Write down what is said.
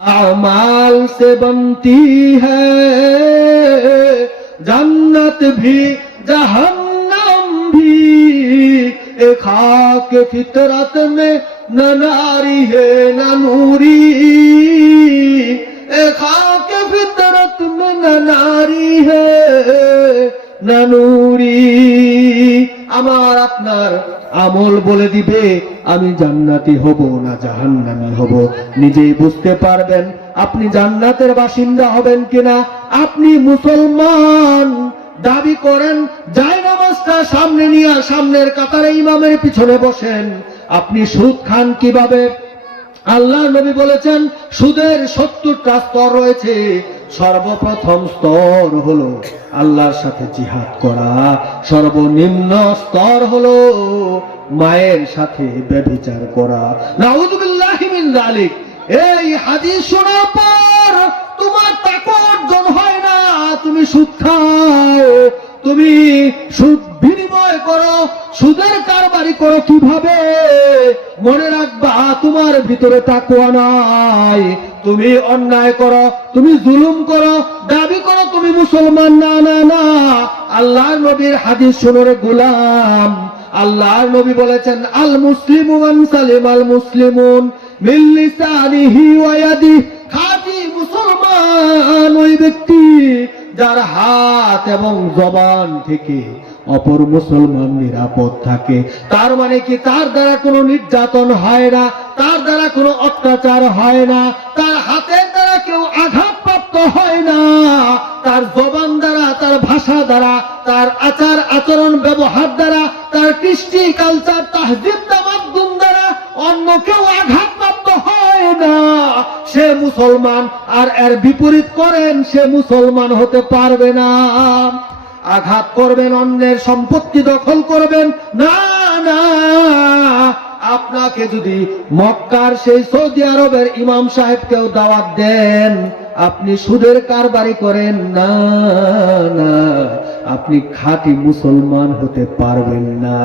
अमाल से बनती है जन्नत भी जहन्नम भी ए खाक फितरत में न नारी है न नूरी ए खाक फितरत में न नारी है न নূরি আমার আপনার আমল বলে দিবে, আমি জান্নাতি হব না জাহান্নামি হব। নিজেই বুঝতে পারবেন আপনি জান্নাতের বাসিন্দা হবেন কিনা। আপনি মুসলমান, দাবি করেন, যাই নামাজটা সামনে নিয়ে সামনের কাতারে ইমামের পিছনে বসেন। আপনি সুদ খান কীভাবে? আল্লাহ নবী বলেছেন, সুদের সত্তরটা স্তর রয়েছে। সর্বপ্রথম স্তর হলো আল্লাহর সাথে জিহাদ করা। সর্বনিম্ন স্তর হলো মায়ের সাথে ব্যভিচার করা। নাউযুবিল্লাহি মিন এই হাদিস পর তোমার টাকা অর্জন হয় না। তুমি সুদ খাও, তুমি সুদ করো, সুদের কারবারি করো কীভাবে? মনে রাখবা, তোমার ভিতরে তাকুয়া নাই। তুমি অন্যায় করো, তুমি জুলুম করো, দাবি করো তুমি মুসলমান, না না না। আল্লাহ নবীর হাদিস শুনোরে গুলাম। আল্লাহ নবী বলেছেন আল মুসলিমু সালিম আল খাঁটি মুসলমান ওই ব্যক্তি, যার হাত এবং জবান থেকে অপর মুসলমান নিরাপদ থাকে। তার মানে কি? তার দ্বারা কোনো নির্যাতন হয় না, তার দ্বারা কোনো অত্যাচার হয় না, তার হাতের দ্বারা কেউ আঘাতপ্রাপ্ত হয় না। তার জবান দ্বারা, তার ভাষা দ্বারা, তার আচার আচরণ ব্যবহার দ্বারা, তার কৃষ্টি কালচার তাহজিব তামাদ্দুম দ্বারা অন্য কেউ আঘাতপ্রাপ্ত হয় না। সে মুসলমান, আর এর বিপরীত করেন সে মুসলমান হতে পারবে না। আঘাত করবেন, অন্যের সম্পত্তি দখল করবেন। না না, আপনাকে যদি মক্কার সেই সৌদি আরবের ইমাম সাহেবকেও দাওয়াত দেন, আপনি সুদের কারবারি করেন, না না, আপনি খাঁটি মুসলমান হতে পারবেন না।